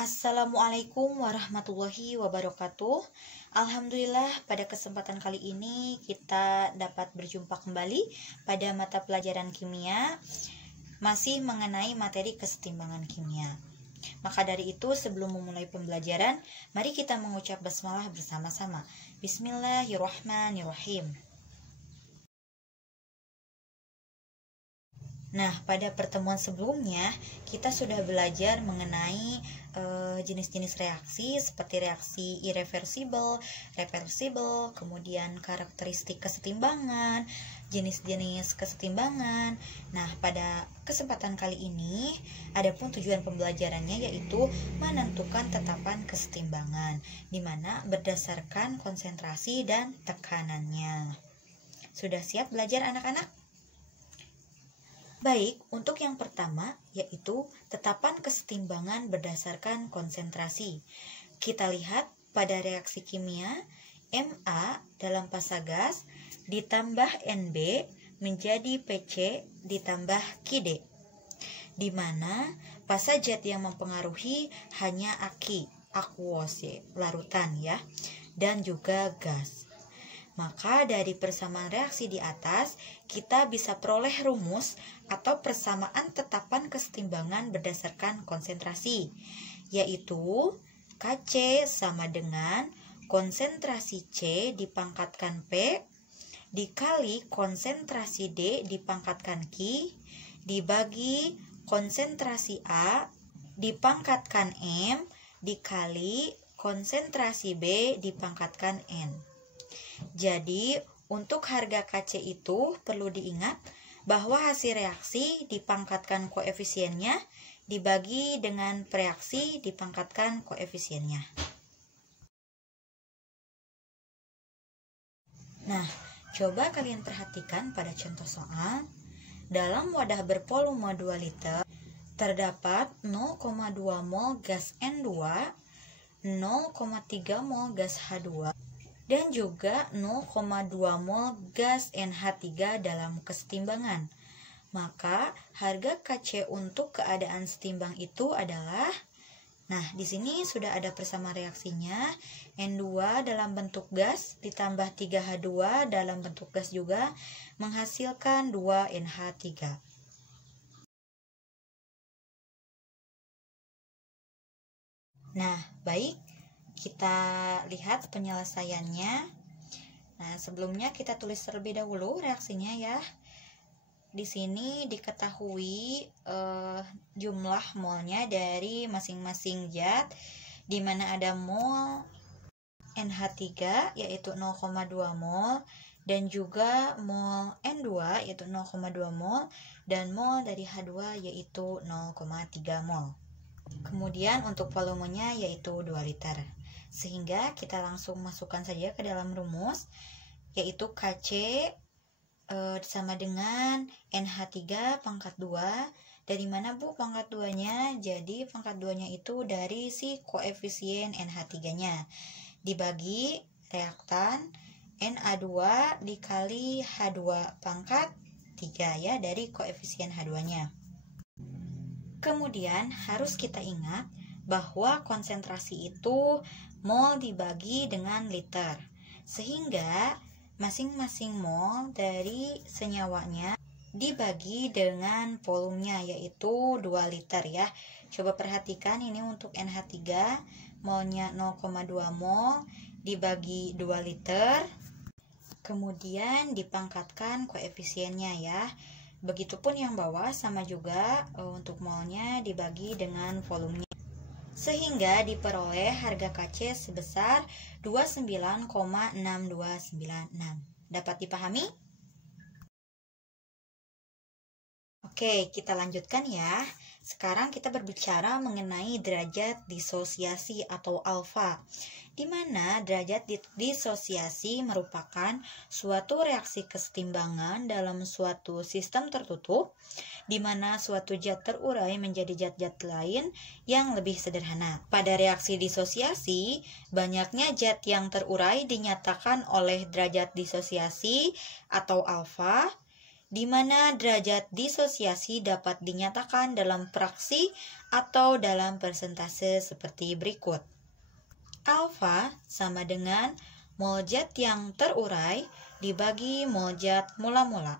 Assalamualaikum warahmatullahi wabarakatuh. Alhamdulillah, pada kesempatan kali ini kita dapat berjumpa kembali pada mata pelajaran kimia, masih mengenai materi kesetimbangan kimia. Maka dari itu, sebelum memulai pembelajaran, mari kita mengucap basmalah bersama-sama. Bismillahirrahmanirrahim. Nah, pada pertemuan sebelumnya kita sudah belajar mengenai jenis-jenis reaksi seperti reaksi irreversible, reversible, kemudian karakteristik kesetimbangan, jenis-jenis kesetimbangan. Nah, pada kesempatan kali ini adapun tujuan pembelajarannya yaitu menentukan tetapan kesetimbangan, di mana berdasarkan konsentrasi dan tekanannya. Sudah siap belajar anak-anak? Baik, untuk yang pertama yaitu tetapan kesetimbangan berdasarkan konsentrasi. Kita lihat pada reaksi kimia Ma dalam fasa gas ditambah Nb menjadi Pc ditambah Qd, di mana fasa zat yang mempengaruhi hanya aqueous, larutan ya, dan juga gas. Maka dari persamaan reaksi di atas, kita bisa peroleh rumus atau persamaan tetapan kesetimbangan berdasarkan konsentrasi, yaitu Kc sama dengan konsentrasi C dipangkatkan P dikali konsentrasi D dipangkatkan Q dibagi konsentrasi A dipangkatkan M dikali konsentrasi B dipangkatkan N. Jadi, untuk harga Kc itu perlu diingat bahwa hasil reaksi dipangkatkan koefisiennya dibagi dengan reaksi dipangkatkan koefisiennya. Nah, coba kalian perhatikan pada contoh soal. Dalam wadah bervolume 2 liter terdapat 0,2 mol gas N2, 0,3 mol gas H2, dan juga 0,2 mol gas NH3 dalam kesetimbangan. Maka harga Kc untuk keadaan setimbang itu adalah, nah di sini sudah ada persamaan reaksinya, N2 dalam bentuk gas ditambah 3H2 dalam bentuk gas juga menghasilkan 2NH3. Nah, baik. Kita lihat penyelesaiannya. Nah, sebelumnya kita tulis terlebih dahulu reaksinya ya. Di sini diketahui jumlah molnya dari masing-masing zat, di mana ada mol NH3 yaitu 0,2 mol dan juga mol N2 yaitu 0,2 mol dan mol dari H2 yaitu 0,3 mol. Kemudian untuk volumenya yaitu 2 liter. Sehingga kita langsung masukkan saja ke dalam rumus, yaitu Kc sama dengan NH3 pangkat 2. Dari mana Bu pangkat 2-nya? Jadi pangkat 2-nya itu dari si koefisien NH3-nya. Dibagi reaktan Na2 dikali H2 pangkat 3 ya, dari koefisien H2-nya. Kemudian harus kita ingat bahwa konsentrasi itu mol dibagi dengan liter, sehingga masing-masing mol dari senyawanya dibagi dengan volumenya yaitu 2 liter ya. Coba perhatikan ini untuk NH3 molnya 0,2 mol dibagi 2 liter, kemudian dipangkatkan koefisiennya ya. Begitupun yang bawah sama juga untuk molnya dibagi dengan volumenya, sehingga diperoleh harga Kc sebesar 29,6296. Dapat dipahami? Oke, kita lanjutkan ya. Sekarang kita berbicara mengenai derajat disosiasi atau alfa, di mana derajat disosiasi merupakan suatu reaksi kesetimbangan dalam suatu sistem tertutup, di mana suatu zat terurai menjadi zat-zat lain yang lebih sederhana. Pada reaksi disosiasi, banyaknya zat yang terurai dinyatakan oleh derajat disosiasi atau alfa, di mana derajat disosiasi dapat dinyatakan dalam fraksi atau dalam persentase seperti berikut. Alfa sama dengan mol zat yang terurai dibagi mol zat mula-mula,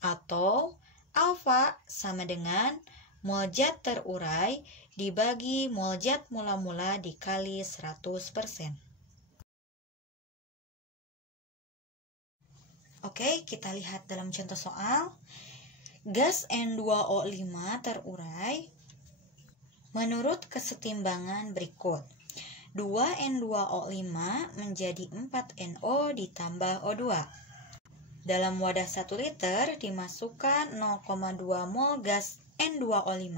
atau alfa sama dengan mol zat terurai dibagi mol zat mula-mula dikali 100%. Oke, kita lihat dalam contoh soal. Gas N2O5 terurai menurut kesetimbangan berikut. 2N2O5 menjadi 4NO ditambah O2. Dalam wadah 1 liter dimasukkan 0,2 mol gas N2O5.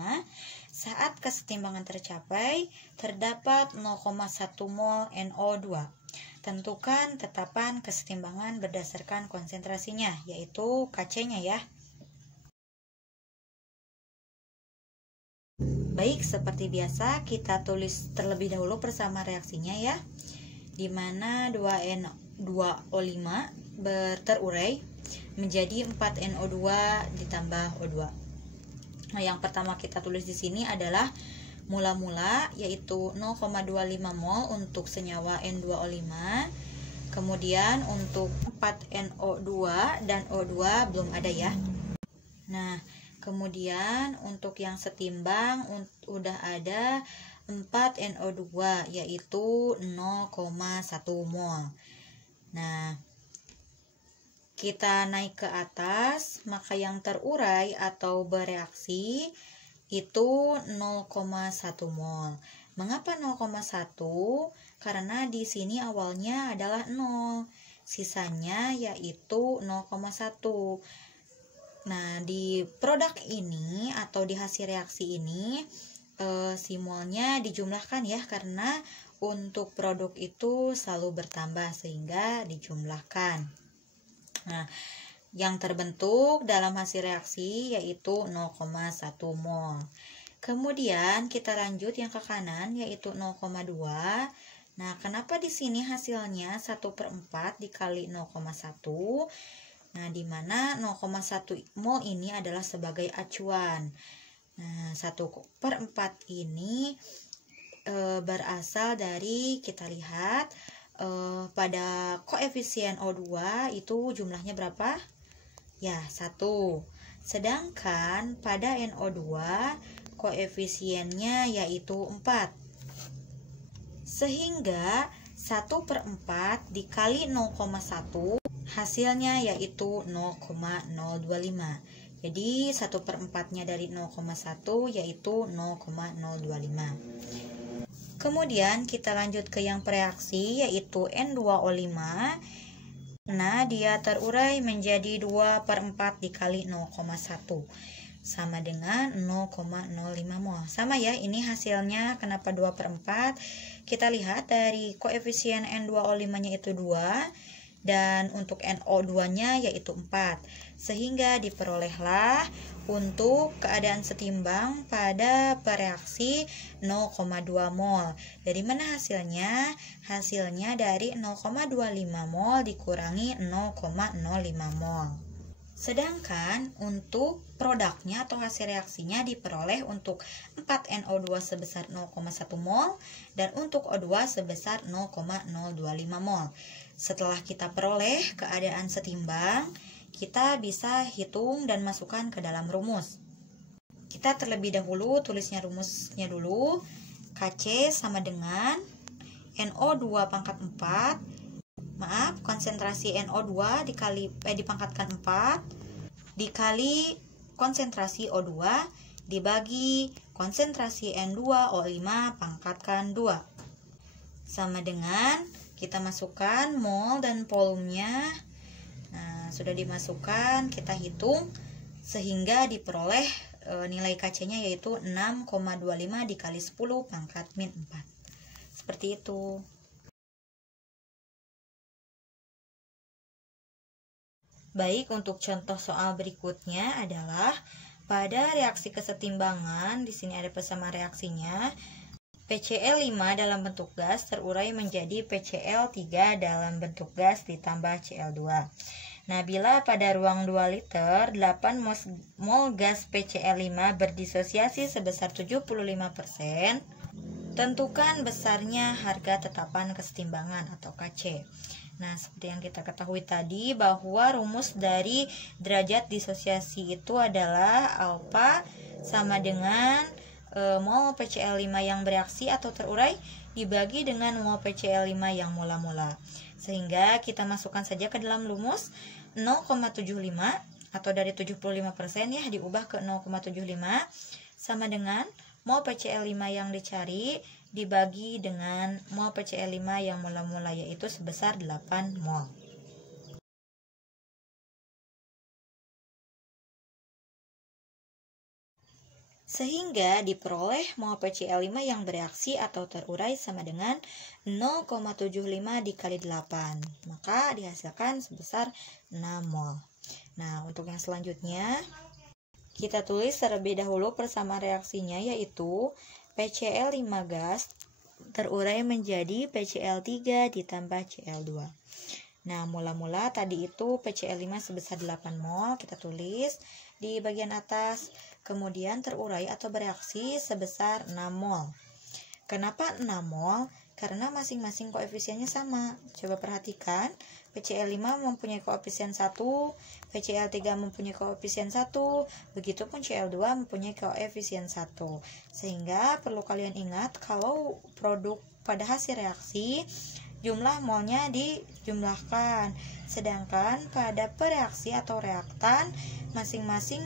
Saat kesetimbangan tercapai, terdapat 0,1 mol NO2. Tentukan tetapan kesetimbangan berdasarkan konsentrasinya, yaitu Kc-nya ya. Baik, seperti biasa kita tulis terlebih dahulu persama reaksinya ya, di mana 2N2O5 terurai menjadi 4NO2 ditambah O2. Nah, yang pertama kita tulis di sini adalah mula-mula, yaitu 0,25 mol untuk senyawa N2O5. Kemudian untuk 4NO2 dan O2 belum ada ya. Nah, kemudian untuk yang setimbang udah ada 4NO2 yaitu 0,1 mol. Nah, kita naik ke atas, maka yang terurai atau bereaksi itu 0,1 mol. Mengapa 0,1? Karena di sini awalnya adalah 0. Sisanya yaitu 0,1. Nah, di produk ini atau di hasil reaksi ini si molnya dijumlahkan ya, karena untuk produk itu selalu bertambah sehingga dijumlahkan. Nah, yang terbentuk dalam hasil reaksi yaitu 0,1 mol. Kemudian kita lanjut yang ke kanan yaitu 0,2. Nah, kenapa di sini hasilnya 1/4 dikali 0,1? Nah, di mana 0,1 mol ini adalah sebagai acuan. Nah, 1/4 ini berasal dari, kita lihat pada koefisien O2 itu jumlahnya berapa? Ya, 1. Sedangkan pada NO2 koefisiennya yaitu 4. Sehingga 1/4 dikali 0,1 hasilnya yaitu 0,025. Jadi 1/4-nya dari 0,1 yaitu 0,025. Kemudian kita lanjut ke yang bereaksi yaitu N2O5. Nah, dia terurai menjadi 2/4 dikali 0,1 sama dengan 0,05 mol. Sama ya, ini hasilnya kenapa 2/4? Kita lihat dari koefisien N2O5-nya itu 2 dan untuk NO2-nya yaitu 4. Sehingga diperolehlah untuk keadaan setimbang pada bereaksi 0,2 mol. Dari mana hasilnya? Hasilnya dari 0,25 mol dikurangi 0,05 mol. Sedangkan untuk produknya atau hasil reaksinya diperoleh untuk 4NO2 sebesar 0,1 mol dan untuk O2 sebesar 0,025 mol. Setelah kita peroleh keadaan setimbang, kita bisa hitung dan masukkan ke dalam rumus. Kita terlebih dahulu tulisnya rumusnya dulu. Kc sama dengan NO2 pangkat 4. Maaf, konsentrasi NO2 dipangkatkan 4 dikali konsentrasi O2 dibagi konsentrasi N2O5 pangkatkan 2. Sama dengan kita masukkan mol dan volumenya. Nah, sudah dimasukkan, kita hitung sehingga diperoleh nilai Kc-nya yaitu 6,25 dikali 10 pangkat min 4. Seperti itu. Baik, untuk contoh soal berikutnya adalah pada reaksi kesetimbangan, di sini ada persamaan reaksinya. PCl5 dalam bentuk gas terurai menjadi PCl3 dalam bentuk gas ditambah Cl2. Nah, bila pada ruang 2 liter 8 mol gas PCl5 berdisosiasi sebesar 75%, tentukan besarnya harga tetapan kesetimbangan atau KC. Nah, seperti yang kita ketahui tadi bahwa rumus dari derajat disosiasi itu adalah alfa sama dengan mol PCl5 yang bereaksi atau terurai dibagi dengan mol PCl5 yang mula-mula. Sehingga kita masukkan saja ke dalam rumus 0,75 atau dari 75% ya diubah ke 0,75 sama dengan mol PCl5 yang dicari dibagi dengan mol PCl5 yang mula-mula yaitu sebesar 8 mol. Sehingga diperoleh mol PCl5 yang bereaksi atau terurai sama dengan 0,75 dikali 8. Maka dihasilkan sebesar 6 mol. Nah, untuk yang selanjutnya kita tulis terlebih dahulu persamaan reaksinya yaitu PCl5 gas terurai menjadi PCl3 ditambah Cl2. Nah, mula-mula tadi itu PCl5 sebesar 8 mol, kita tulis di bagian atas. Kemudian terurai atau bereaksi sebesar 6 mol. Kenapa 6 mol? Karena masing-masing koefisiennya sama. Coba perhatikan, PCl5 mempunyai koefisien 1, PCl3 mempunyai koefisien 1, begitupun Cl2 mempunyai koefisien 1. Sehingga perlu kalian ingat kalau produk pada hasil reaksi jumlah molnya dijumlahkan, sedangkan pada pereaksi atau reaktan masing-masing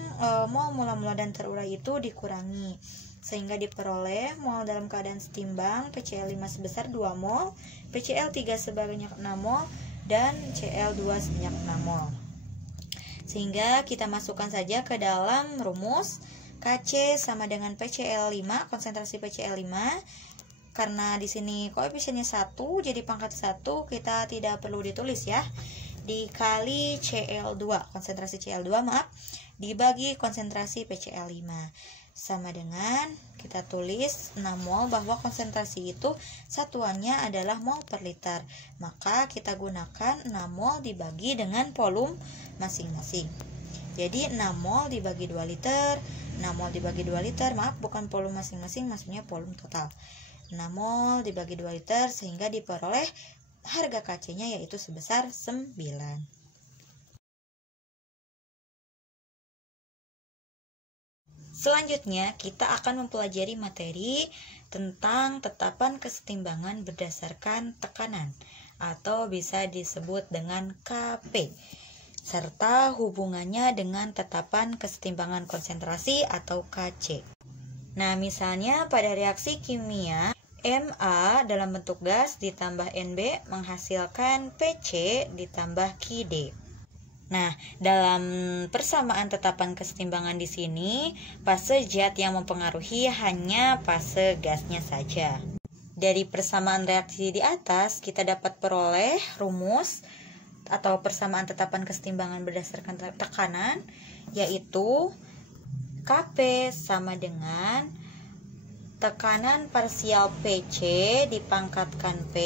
mol mula-mula dan terurai itu dikurangi, sehingga diperoleh mol dalam keadaan setimbang PCl5 sebesar 2 mol, PCl3 sebanyak 6 mol, dan Cl2 sebanyak 6 mol. Sehingga kita masukkan saja ke dalam rumus Kc sama dengan PCl5, konsentrasi PCl5. Karena di sini koefisiennya 1, jadi pangkat 1 kita tidak perlu ditulis ya. Dikali Cl2, konsentrasi Cl2 dibagi konsentrasi PCl5. Sama dengan kita tulis 6 mol bahwa konsentrasi itu satuannya adalah mol per liter. Maka kita gunakan 6 mol dibagi dengan volume masing-masing. Jadi 6 mol dibagi 2 liter, 6 mol dibagi 2 liter, bukan volume masing-masing, maksudnya volume total. 6 mol dibagi 2 liter sehingga diperoleh harga Kc-nya yaitu sebesar 9. Selanjutnya kita akan mempelajari materi tentang tetapan kesetimbangan berdasarkan tekanan atau bisa disebut dengan Kp serta hubungannya dengan tetapan kesetimbangan konsentrasi atau Kc. Nah, misalnya pada reaksi kimia Ma dalam bentuk gas ditambah Nb menghasilkan Pc ditambah Qd. Nah, dalam persamaan tetapan kesetimbangan di sini, fase zat yang mempengaruhi hanya fase gasnya saja. Dari persamaan reaksi di atas, kita dapat peroleh rumus atau persamaan tetapan kesetimbangan berdasarkan tekanan, yaitu Kp sama dengan tekanan parsial Pc dipangkatkan P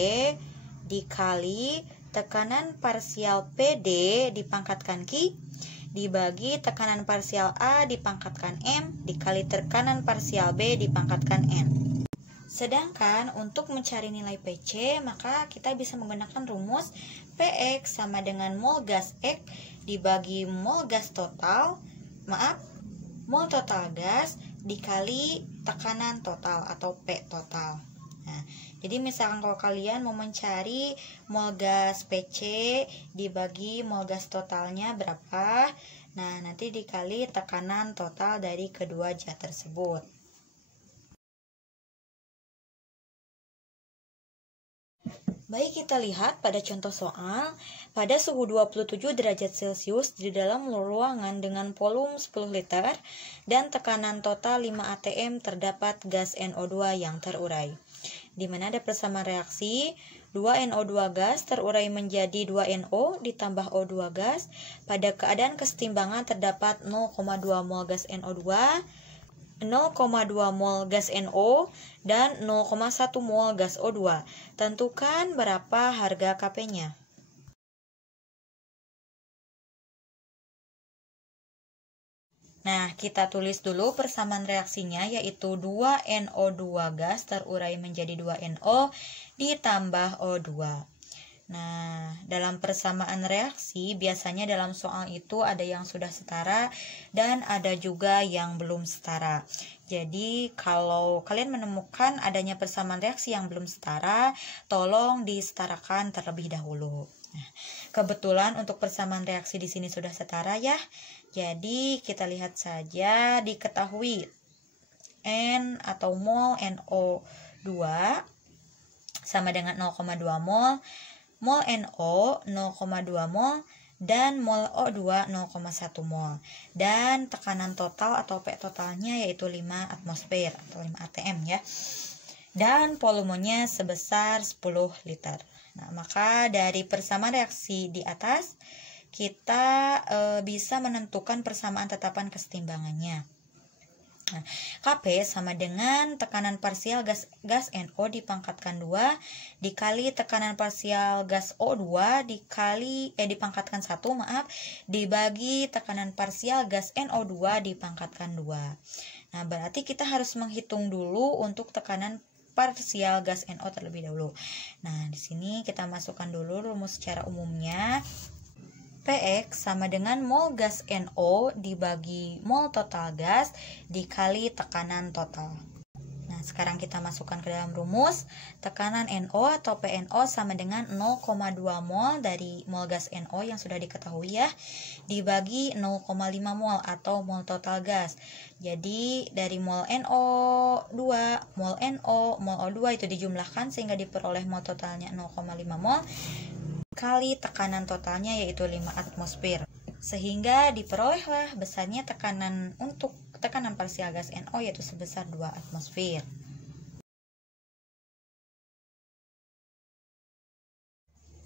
dikali tekanan parsial Pd dipangkatkan Q dibagi tekanan parsial A dipangkatkan M dikali tekanan parsial B dipangkatkan N. Sedangkan untuk mencari nilai Pc, maka kita bisa menggunakan rumus Px sama dengan mol gas X dibagi mol gas total, mol total gas dikali tekanan total atau P total. Nah, jadi misalkan kalau kalian mau mencari mol gas Pc dibagi mol gas totalnya berapa, nah nanti dikali tekanan total dari kedua zat tersebut. Baik, kita lihat pada contoh soal, pada suhu 27 derajat Celcius di dalam ruangan dengan volume 10 liter dan tekanan total 5 atm terdapat gas NO2 yang terurai. Di mana ada persamaan reaksi, 2 NO2 gas terurai menjadi 2 NO ditambah O2 gas. Pada keadaan kesetimbangan terdapat 0,2 mol gas NO2, 0,2 mol gas NO, dan 0,1 mol gas O2. Tentukan berapa harga Kp-nya. Nah, kita tulis dulu persamaan reaksinya, yaitu 2NO2 gas terurai menjadi 2NO ditambah O2. Nah, dalam persamaan reaksi, biasanya dalam soal itu ada yang sudah setara dan ada juga yang belum setara. Jadi, kalau kalian menemukan adanya persamaan reaksi yang belum setara, tolong disetarakan terlebih dahulu. Nah, kebetulan untuk persamaan reaksi di sini sudah setara ya. Jadi kita lihat saja, diketahui N atau mol NO2 sama dengan 0,2 mol, mol NO 0,2 mol, dan mol O2 0,1 mol. Dan tekanan total atau P totalnya yaitu 5 atmosfer atau 5 atm ya. Dan volumenya sebesar 10 liter. Nah, maka dari persamaan reaksi di atas kita bisa menentukan persamaan tetapan kesetimbangannya. Nah, Kp sama dengan tekanan parsial gas NO dipangkatkan 2 dikali tekanan parsial gas O2 dipangkatkan 1, dibagi tekanan parsial gas NO2 dipangkatkan 2. Nah, berarti kita harus menghitung dulu untuk tekanan parsial gas NO terlebih dahulu. Nah, di sini kita masukkan dulu rumus secara umumnya. Px sama dengan mol gas NO dibagi mol total gas dikali tekanan total. Nah, sekarang kita masukkan ke dalam rumus. Tekanan NO atau PNO sama dengan 0,2 mol dari mol gas NO yang sudah diketahui ya, dibagi 0,5 mol atau mol total gas. Jadi dari mol NO2, mol NO, mol O2 itu dijumlahkan sehingga diperoleh mol totalnya 0,5 mol kali tekanan totalnya yaitu 5 atmosfer. Sehingga diperolehlah besarnya tekanan untuk tekanan parsial gas NO yaitu sebesar 2 atmosfer.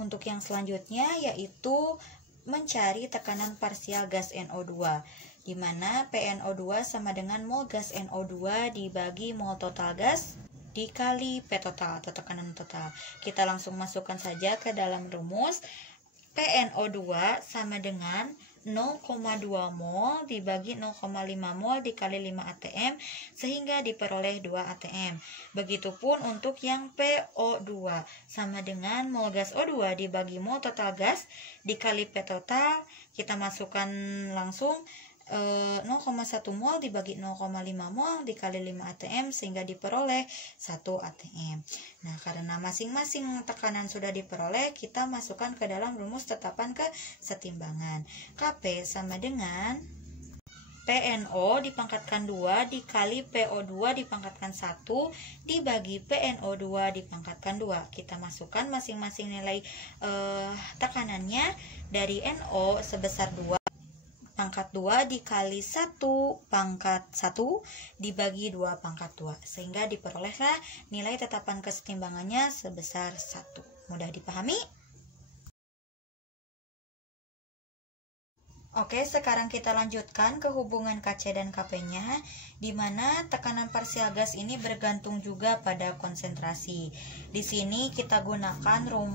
Untuk yang selanjutnya yaitu mencari tekanan parsial gas NO2, di mana PNO2 sama dengan mol gas NO2 dibagi mol total gas dikali P total atau tekanan total. Kita langsung masukkan saja ke dalam rumus. PNO2 sama dengan 0,2 mol dibagi 0,5 mol dikali 5 atm sehingga diperoleh 2 atm. Begitupun untuk yang PO2 sama dengan mol gas O2 dibagi mol total gas dikali P total. Kita masukkan langsung 0,1 mol dibagi 0,5 mol dikali 5 atm sehingga diperoleh 1 atm. Nah, karena masing-masing tekanan sudah diperoleh, kita masukkan ke dalam rumus tetapan kesetimbangan. Kp sama dengan PNO dipangkatkan 2 dikali PO2 dipangkatkan 1 dibagi PNO2 dipangkatkan 2. Kita masukkan masing-masing nilai tekanannya. Dari NO sebesar 2 pangkat 2 dikali 1 pangkat 1 dibagi 2 pangkat 2 sehingga diperolehlah nilai tetapan kesetimbangannya sebesar 1. Mudah dipahami? Oke, sekarang kita lanjutkan ke hubungan Kc dan Kp-nya, di mana tekanan parsial gas ini bergantung juga pada konsentrasi. Di sini kita gunakan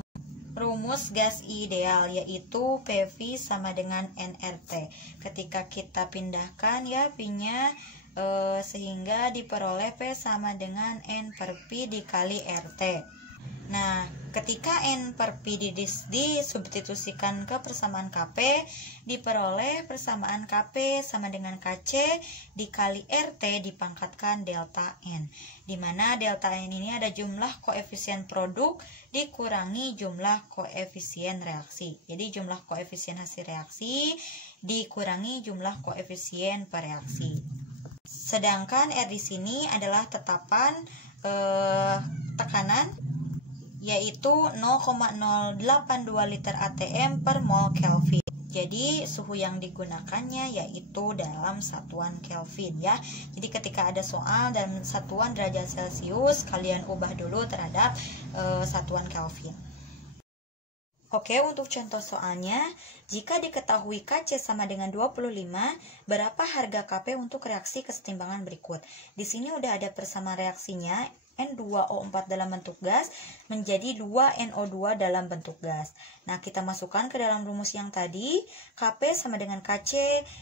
rumus gas ideal, yaitu PV sama dengan nRT. Ketika kita pindahkan ya P-nya sehingga diperoleh P sama dengan N per P dikali RT. Nah, ketika N per P disubstitusikan ke persamaan Kp, diperoleh persamaan Kp sama dengan Kc dikali RT dipangkatkan delta N, di mana delta N ini ada jumlah koefisien produk dikurangi jumlah koefisien reaksi. Jadi jumlah koefisien hasil reaksi dikurangi jumlah koefisien per reaksi. Sedangkan R di sini adalah tetapan tekanan, yaitu 0,082 liter atm per mol Kelvin. Jadi suhu yang digunakannya yaitu dalam satuan Kelvin ya. Jadi ketika ada soal dalam satuan derajat Celcius, kalian ubah dulu terhadap satuan Kelvin. Oke, untuk contoh soalnya, jika diketahui Kc sama dengan 25, berapa harga Kp untuk reaksi kesetimbangan berikut? Di sini udah ada persamaan reaksinya, N2O4 dalam bentuk gas menjadi 2NO2 dalam bentuk gas. Nah, kita masukkan ke dalam rumus yang tadi, Kp sama dengan Kc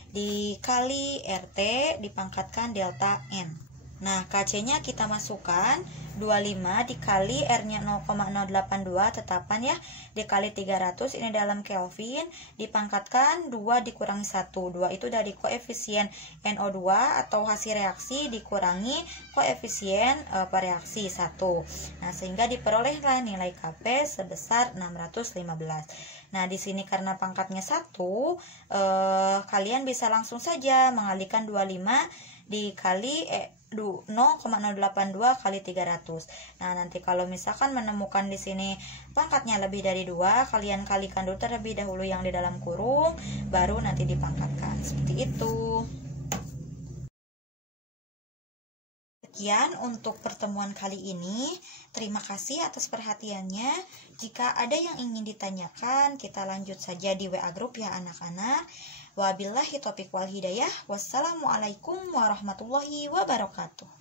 dikali RT dipangkatkan delta N. Nah, Kc-nya kita masukkan 25 dikali R-nya 0,082 tetapan ya, dikali 300 ini dalam Kelvin, dipangkatkan 2 dikurangi 1. 2 itu dari koefisien NO2 atau hasil reaksi dikurangi koefisien pereaksi 1. Nah, sehingga diperolehlah nilai Kp sebesar 615. Nah, di sini karena pangkatnya 1, kalian bisa langsung saja mengalihkan 25 dikali 0,082 kali 300. Nah, nanti kalau misalkan menemukan di sini pangkatnya lebih dari 2, kalian kalikan dulu terlebih dahulu yang di dalam kurung, baru nanti dipangkatkan. Seperti itu. Sekian untuk pertemuan kali ini. Terima kasih atas perhatiannya. Jika ada yang ingin ditanyakan, kita lanjut saja di WA Group ya anak-anak. Wabillahi taufiq wal hidayah. Wassalamualaikum warahmatullahi wabarakatuh.